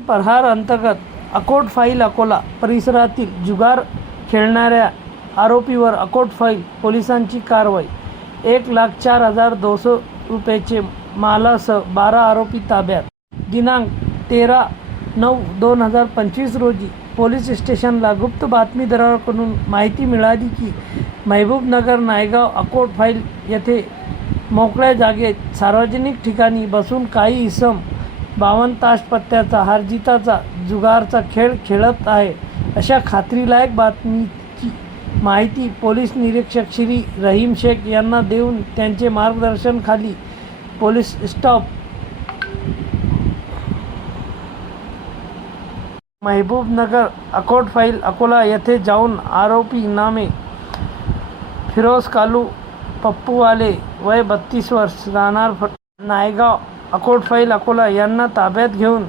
प्रहार अंतर्गत अकोट फाईल अकोला परिसरातील जुगार खेळणाऱ्या आरोपीवर अकोट फाईल पोलिसांची कारवाई. 1,04,200 रुपयाचे मालासह 12 आरोपी ताब्यात. दिनांक 13/9/2025 रोजी पोलीस स्टेशनला गुप्त बातमीदाराकडून माहिती मिळाली की महबूबनगर, नायगाव, अकोट फाईल येथे मोकळ्या जागेत सार्वजनिक ठिकाणी बसून काही इसम 52 ताश पत्त्याचा हारजिताचा जुगारचा खेळ खेळत आहे अशा खात्रीलायक बातमीची माहिती पोलीस निरीक्षक श्री रहीम शेख यांना देऊन त्यांचे मार्गदर्शनाखाली police staff Mahbubnagar, Akot file Akola येथे जाऊन आरोपी नामे फिरोज कालू पप्पूवाले वय 32 वर्ष राहणार नायगाव, अकोट फाईल अकोला यांना ताब्यात घेऊन